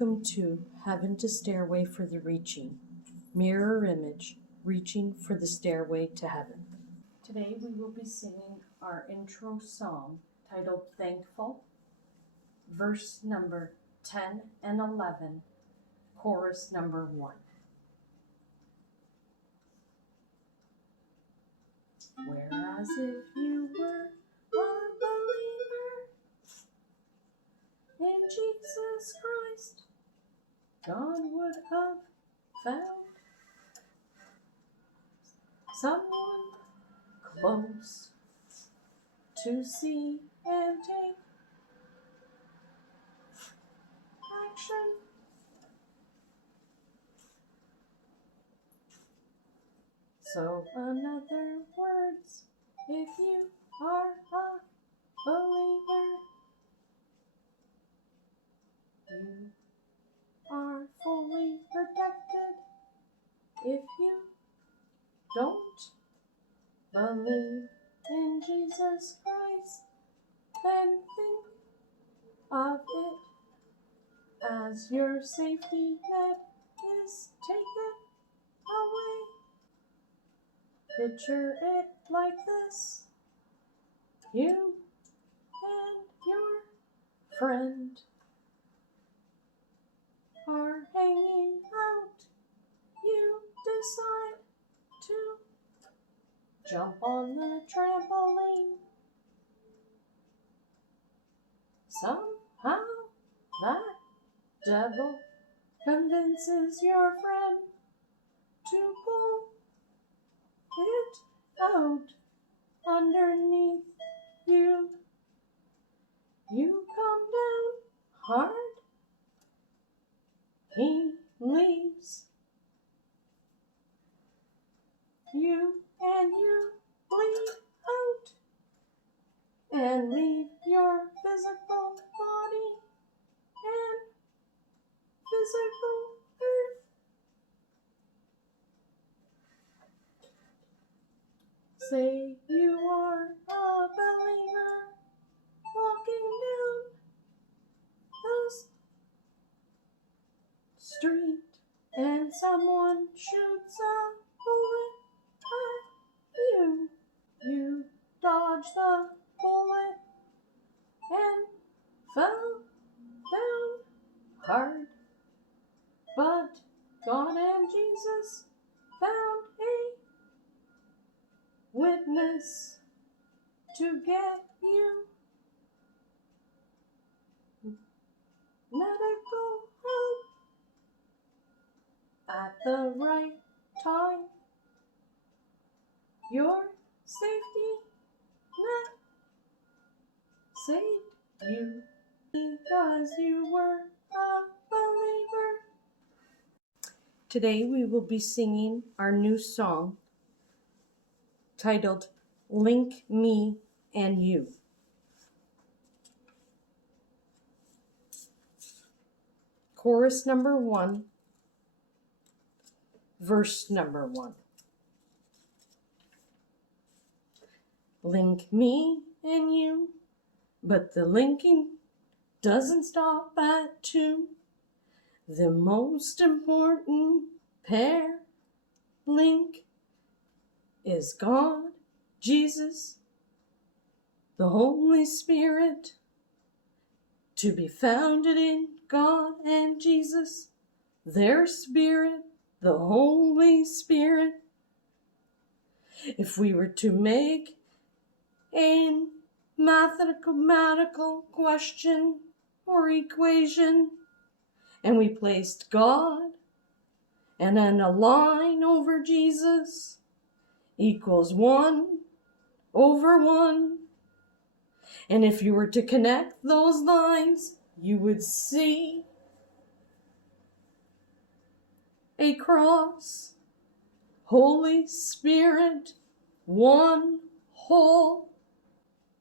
Welcome to Heaven to Stairway for the Reaching. Mirror image, reaching for the stairway to heaven. Today we will be singing our intro song titled Thankful, verse number 10 and 11, chorus number 1. Whereas if you were a believer in Jesus Christ, God would have found someone close to see and take action. So in other words, if you are a believer, you are fully protected. If you don't believe in Jesus Christ, then think of it as your safety net is taken away. Picture it like this: you and your friend are hanging out. You decide to jump on the trampoline. Somehow that devil convinces your friend to pull it out underneath you. You come down hard. He leaves you and you bleed out and leave your physical body and physical earth. Say you are a believer walking down the street and someone shoots a bullet at you. You dodge the bullet and fell down hard. But God and Jesus found a witness to get you medical help at the right time. Your safety net saved you because you were a believer. Today we will be singing our new song titled Link Me and You. Chorus number 1, verse number 1. Link me and you, but the linking doesn't stop at 2. The most important pair link is God, Jesus, the Holy Spirit, to be founded in God and Jesus, their Spirit, the Holy Spirit. If we were to make a mathematical question or equation, and we placed God and then a line over Jesus equals 1 over 1. And if you were to connect those lines, you would see a cross. Holy Spirit, one whole.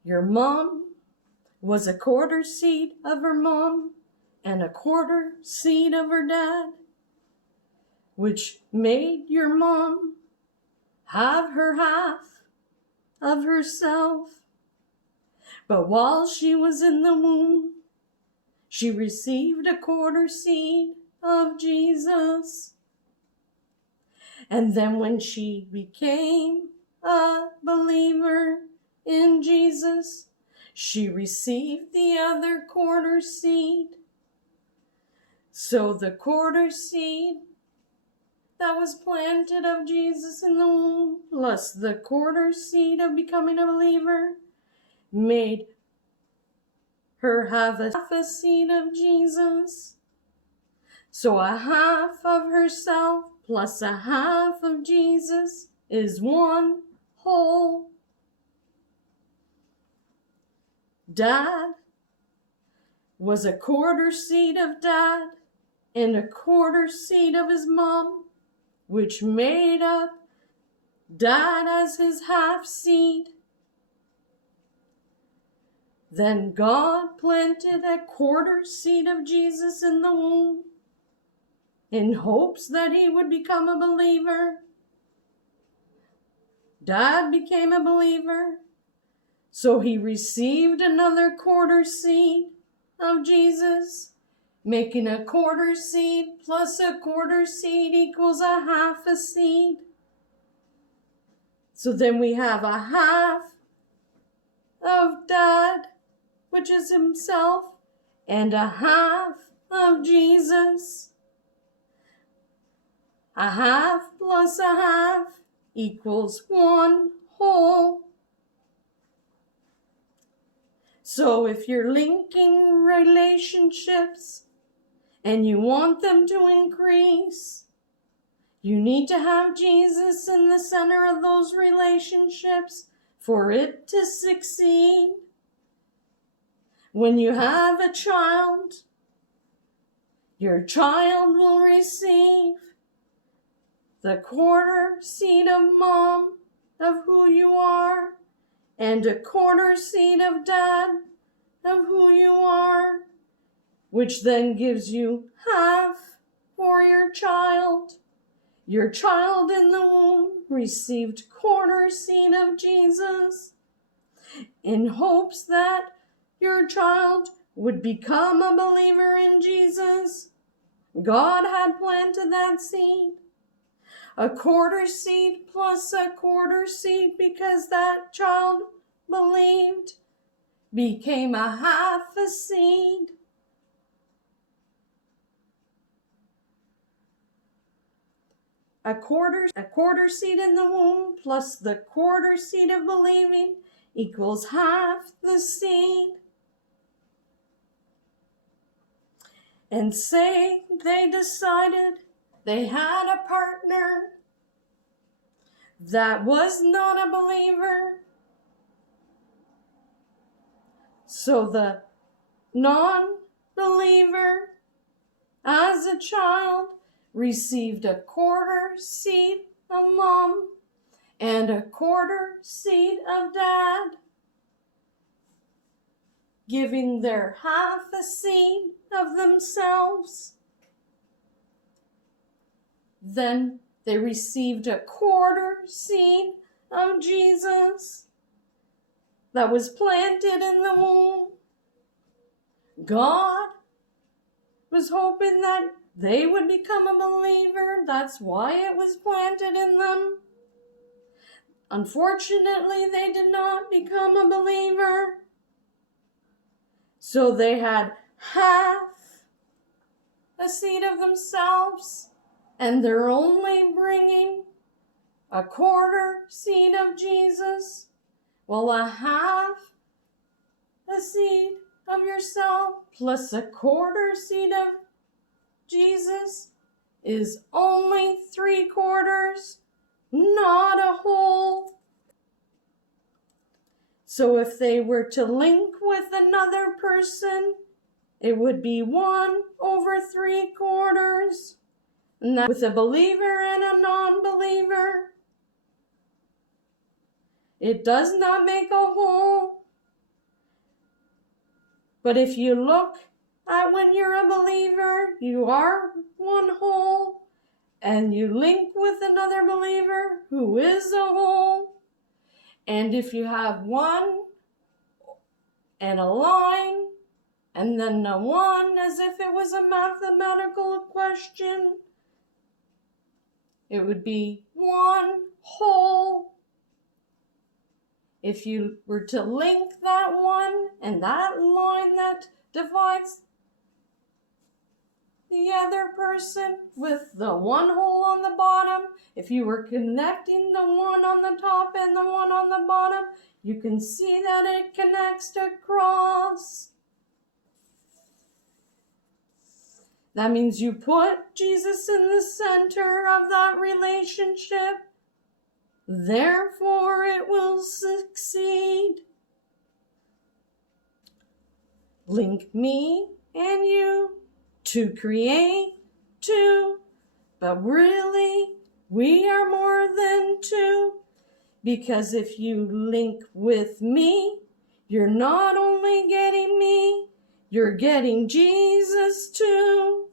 Your mom was a quarter seed of her mom and a quarter seed of her dad, which made your mom have her half of herself. But while she was in the womb, She received a quarter seed of Jesus. And then when she became a believer in Jesus, she received the other quarter seed. So the quarter seed that was planted of Jesus in the womb, plus the quarter seed of becoming a believer, made her have a half a seed of Jesus. So a half of herself plus a half of Jesus is one whole. Dad was a quarter seed of Dad and a quarter seed of his mom, which made up Dad as his half seed. Then God planted a quarter seed of Jesus in the womb in hopes that he would become a believer. Dad became a believer, so he received another quarter seed of Jesus, making a quarter seed plus a quarter seed equals a half a seed. So then we have a half of Dad, which is himself, and a half of Jesus. A half plus a half equals one whole. So if you're linking relationships and you want them to increase, you need to have Jesus in the center of those relationships for it to succeed. When you have a child, your child will receive the quarter seed of mom of who you are and a quarter seed of Dad of who you are, which then gives you half for your child. Your child in the womb received quarter seed of Jesus in hopes that your child would become a believer in Jesus. God had planted that seed. A quarter seed plus a quarter seed because that child believed became a half a seed. A quarter seed in the womb plus the quarter seed of believing equals half the seed. And say they decided they had a partner that was not a believer. So the non-believer, as a child, received a quarter seed of mom and a quarter seed of Dad, giving their half a seed of themselves. Then they received a quarter seed of Jesus that was planted in the womb. God was hoping that they would become a believer. That's why it was planted in them. Unfortunately, they did not become a believer. So they had half a seed of themselves, and they're only bringing a quarter seed of Jesus. Well, a half a seed of yourself plus a quarter seed of Jesus is only 3/4, not a whole. So if they were to link with another person, it would be 1/3/4. And that with a believer and a non-believer, it does not make a whole. But if you look at when you're a believer, you are one whole, and you link with another believer who is a whole. And if you have one and a line and then the one as if it was a mathematical question. It would be one whole. If you were to link that one and that line that divides the other person with the one hole on the bottom, if you were connecting the one on the top and the one on the bottom, you can see that it connects across. That means you put Jesus in the center of that relationship. Therefore, it will succeed. Link me and you to create two. But really, we are more than two. Because if you link with me, you're not only getting me, you're getting Jesus too.